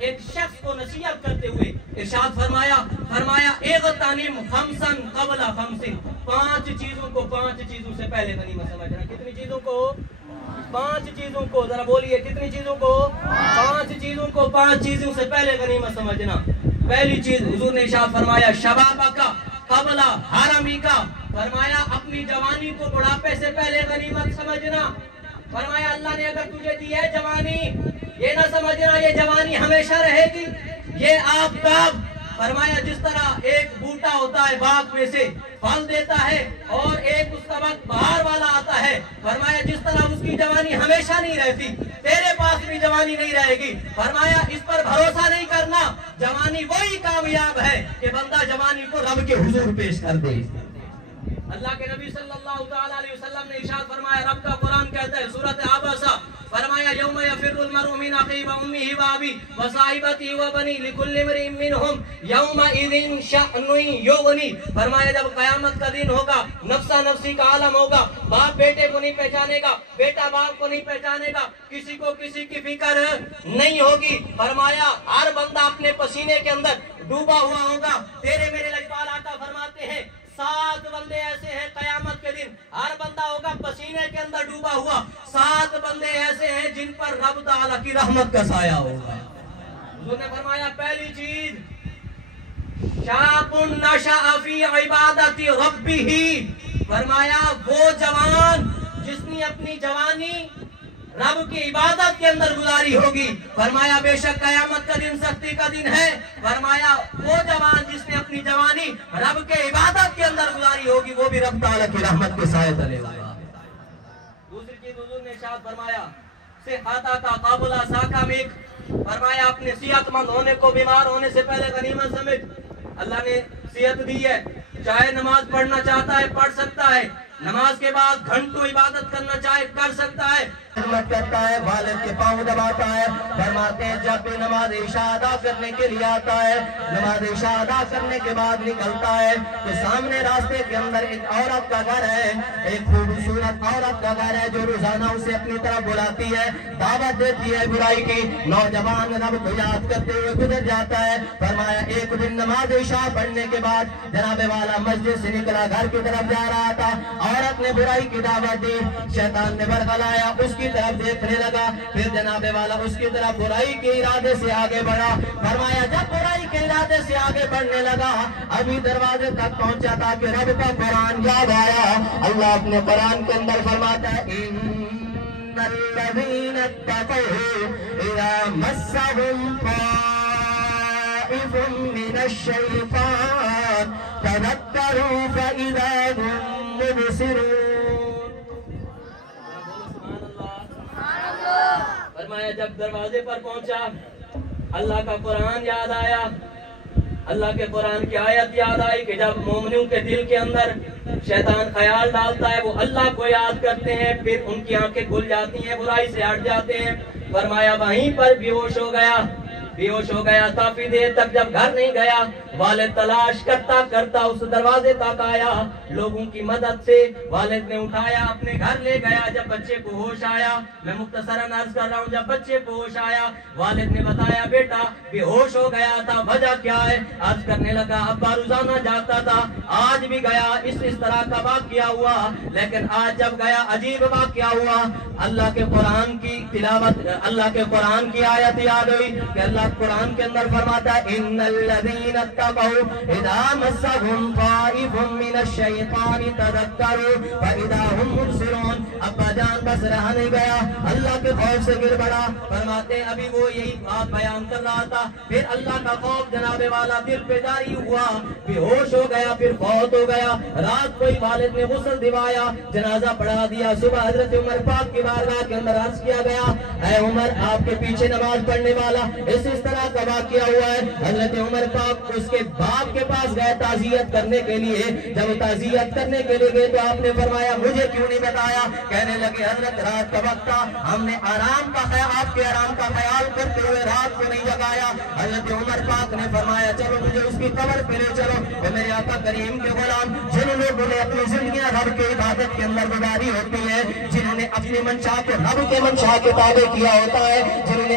ایک شخص کو نصیحت کرتے ہوئے ارشاد فرمایا اغتنم خمسن قبل خمسن، 5 چیزوں سے پہلے غنیمت سمجھنا۔ کتنی چیزوں کو؟ 5 چیزوں کو، ذرا بولیے کتنی چیزوں کو؟ 5 چیزوں کو، 5 چیزوں سے پہلے غنیمت سمجھنا۔ پہلی چیز حضور نے ارشاد فرمایا شبابک قبل حرمک، فرمایا اپنی جوانی کو بڑھاپے سے پہلے غنیمت سمجھنا۔ فرمایا اللہ نے اگر تجھے دی ہے جوانی، یہ نہ سمجھنا یہ جوانی ہمیشہ رہے گی، یہ آفتاب، فرمایا جس طرح ایک بوٹا ہوتا ہے باغ میں سے پھل دیتا ہے اور ایک اس کا وقت بہار والا آتا ہے، فرمایا جس طرح اس کی جوانی ہمیشہ نہیں رہتی، تیرے پاس بھی جوانی نہیں رہے گی۔ فرمایا اس پر بھروسہ نہیں کرنا، جوانی وہی کامیاب ہے کہ بندہ جوانی کو رب کے حضور پیش کر دے۔ اللہ کے نبی صلی اللہ تعالی علیہ وسلم نے ارشاد فرمایا، رب کا قرآن کہتا ہے سورۃ عبسہ، فرمایا یوم یفر المرء من اخیہ وامہ وابیہ وصاحبتہ وبنیہ لکل امرئ منہم یومئذ شأن یغنیہ، فرمایا جب قیامت کا دن ہوگا، نفسا نفسی کا عالم ہوگا، باپ بیٹے کو نہیں پہچانے گا، بیٹا باپ کو نہیں پہچانے گا، کسی کو کسی کی فکر نہیں ہوگی، فرمایا ہر بندہ اپنے پسینے کے اندر ڈوبا ہوا ہوگا۔ تیرے میرے لجپال آقا فرماتے ہیں 7 بندے ایسے ہیں قیامت کے دن، ہر بندہ ہوگا پسینے کے اندر ڈوبا ہوا، 7 بندے ایسے ہیں جن پر رب تعالیٰ کی رحمت کا سایہ ہوگا۔ حضور نے فرمایا پہلی چیز شاب نشأ فی عبادت ربہ، فرمایا وہ جوان جس نے اپنی جوانی رب کی عبادت کے اندر گزاری ہوگی، فرمایا بے شک قیامت کا دن سختی کا دن ہے، فرمایا وہ جوان جس نے اپنی جوانی رب کے عبادت کے اندر گزاری ہوگی وہ بھی رب تعالیٰ کی رحمت کے سائے تلے ہوگا۔ دوسری چیز حضور نے ارشاد فرمایا صحتک قبل سقمک، فرمایا اپنے صحت مند ہونے کو بیمار ہونے سے پہلے غنیمت سمجھ۔ اللہ نے صحت دی ہے، چاہے نماز پڑھنا چاہتا ہے پڑھ سکتا ہے، نماز کے بعد گھنٹوں عبادت کرنا چاہے کر سکتا ہے، خدمت کرتا ہے، والد کے پاؤں دباتا ہے، فرماتے ہیں جب بھی نماز عشاء ادا کرنے کے لیے آتا ہے، نماز عشاء ادا کرنے کے بعد نکلتا ہے تو سامنے راستے کے اندر ایک عورت کا گھر ہے، ایک خوبصورت عورت کا گھر ہے جو روزانہ اسے اپنی طرف بلاتی ہے، دعوت دیتی ہے برائی کی۔ نوجوان رب کو یاد کرتے ہوئے گزر جاتا ہے، فرمایا ایک دن نماز عشاء پڑھنے کے بعد جناب والا مسجد سے نکلا گھر کی طرف جا رہا تھا، عورت نے برائی کی دعوت دی، شیطان نے برخلایا اس کی طرف دیکھنے لگا، پھر جناب والا اس کی طرف برائی کے ارادے سے آگے بڑھا، فرمایا جب برائی کے ارادے سے آگے بڑھنے لگا ابھی دروازے تک پہنچا تھا کہ رب کا قرآن یاد آیا۔ اللہ اپنے قرآن کے اندر فرماتا ہے ان الذین اتقوا اذا مسهم طائف من الشیطان تذکروا فاذا هم مبصرون۔ فرمایا جب دروازے پر پہنچا اللہ کا قرآن یاد آیا، اللہ کے قرآن کی آیت یاد آئی کہ جب مومنوں کے دل کے اندر شیطان خیال ڈالتا ہے وہ اللہ کو یاد کرتے ہیں، پھر ان کی آنکھیں کھل جاتی ہیں، برائی سے ہٹ جاتے ہیں۔ فرمایا وہیں پر بیہوش ہو گیا، کافی دیر تک جب گھر نہیں گیا، والد تلاش کرتا کرتا اس دروازے تک آیا، لوگوں کی مدد سے والد نے اٹھایا اپنے گھر لے گیا۔ جب بچے کو ہوش آیا، میں مختصراً عرض کر رہا ہوں، جب بچے کو ہوش آیا والد نے بتایا بیٹا بے ہوش ہو گیا تھا، وجہ کیا ہے؟ عرض کرنے لگا ابا روزانہ جاتا تھا، آج بھی گیا، اس طرح کا واقعہ ہوا، لیکن آج جب گیا عجیب واقعہ ہوا۔ اللہ کے قرآن کی تلاوت، اللہ کے قرآن کی آیت یاد ہوئی کہ اللہ قرآن کے اندر فرماتا ہے ان الذین اتقوا اذا مسهم طائف من الشیطان تذکروا فاذا هم مبصرون۔ ابا جان بس رہا نہیں گیا، اللہ کے خوف سے گر پڑا، فرماتے ہیں ابھی وہ یہی بات بیان کر رہا تھا، پھر اللہ کا خوف جناب والا دل پہ جاری ہوا، بے ہوش ہو گیا، پھر فوت ہو گیا۔ رات کو ہی والد نے غسل دلوایا، جنازہ پڑھا دیا، صبح حضرت عمر پاک کی بارگاہ کے اندر عرض کیا گیا اے عمر آپ کے پیچھے نماز پڑھنے والا اس طرح کا واقعہ ہوا ہے۔ حضرت عمر پاک اس کے باپ کے پاس گئے تعزیت کرنے کے لیے، جب تعزیت کرنے کے لیے گئے تو آپ نے فرمایا مجھے کیوں نہیں بتایا؟ کہنے لگے حضرت رات کا وقت تھا، ہم نے آرام کا خیال، آپ کے آرام کا خیال کرتے ہوئے رات کو نہیں جگایا۔ حضرت عمر پاک نے فرمایا چلو مجھے اس کی قبر پہ لے چلو، وہ میرے آقا کریم کے غلام جن لوگوں نے اپنی زندگیاں رب کی عبادت کے اندر گزاری ہوتی ہے، جنہوں نے اپنی منشا کو رب کے منشا کے تابع کیا ہوتا ہے، جنہوں نے